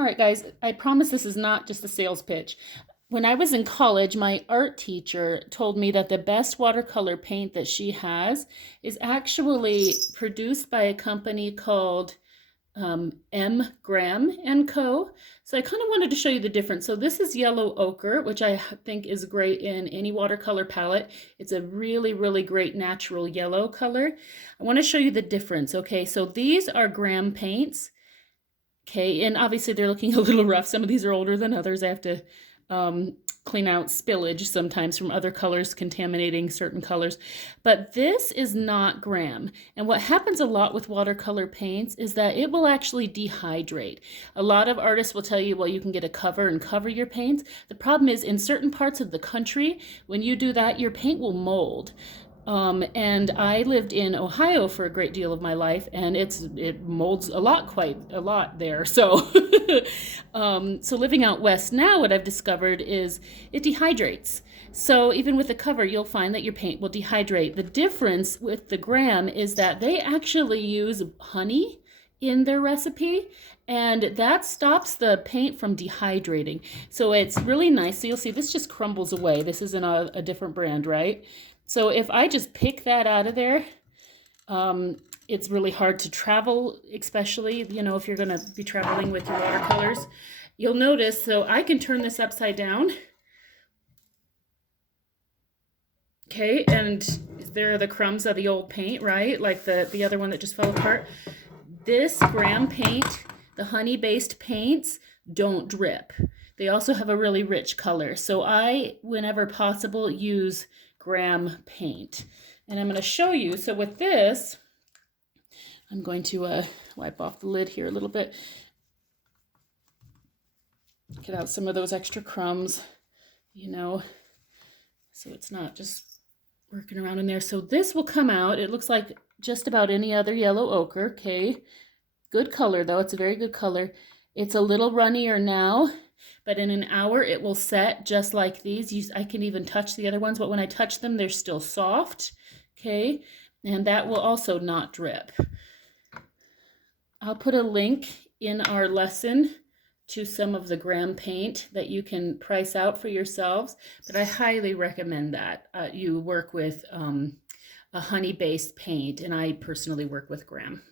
All right, guys, I promise this is not just a sales pitch. When I was in college, my art teacher told me that the best watercolor paint that she has is actually produced by a company called M. Graham and Co. So I kind of wanted to show you the difference. So this is yellow ochre, which I think is great in any watercolor palette. It's a really, really great natural yellow color. I want to show you the difference. Okay, so these are Graham paints. Okay, and obviously they're looking a little rough. Some of these are older than others. I have to clean out spillage sometimes from other colors contaminating certain colors. But this is not Graham. And what happens a lot with watercolor paints is that it will actually dehydrate. A lot of artists will tell you, well, you can get a cover and cover your paints. The problem is in certain parts of the country, when you do that, your paint will mold. And I lived in Ohio for a great deal of my life, and it molds quite a lot there. So, so living out west now, what I've discovered is it dehydrates. So even with the cover, you'll find that your paint will dehydrate. The difference with the Graham is that they actually use honey in their recipe, and that stops the paint from dehydrating. So it's really nice. So you'll see this just crumbles away. This isn't a different brand, right? So if I just pick that out of there, it's really hard to travel, especially, if you're going to be traveling with your watercolors. You'll notice, so I can turn this upside down. Okay, and there are the crumbs of the old paint, right? Like the other one that just fell apart. This Graham paint, the honey-based paints, don't drip. They also have a really rich color. So I, whenever possible, use Graham paint. And I'm going to show you. So with this, I'm going to wipe off the lid here a little bit. Get out some of those extra crumbs, so it's not just working around in there. So this will come out. It looks like just about any other yellow ochre. Okay. Good color though. It's a very good color. It's a little runnier now, but in an hour it will set just like these. I can even touch the other ones, but when I touch them, they're still soft. Okay. And that will also not drip. I'll put a link in our lesson to some of the Graham paint that you can price out for yourselves, but I highly recommend that you work with a honey-based paint, and I personally work with Graham.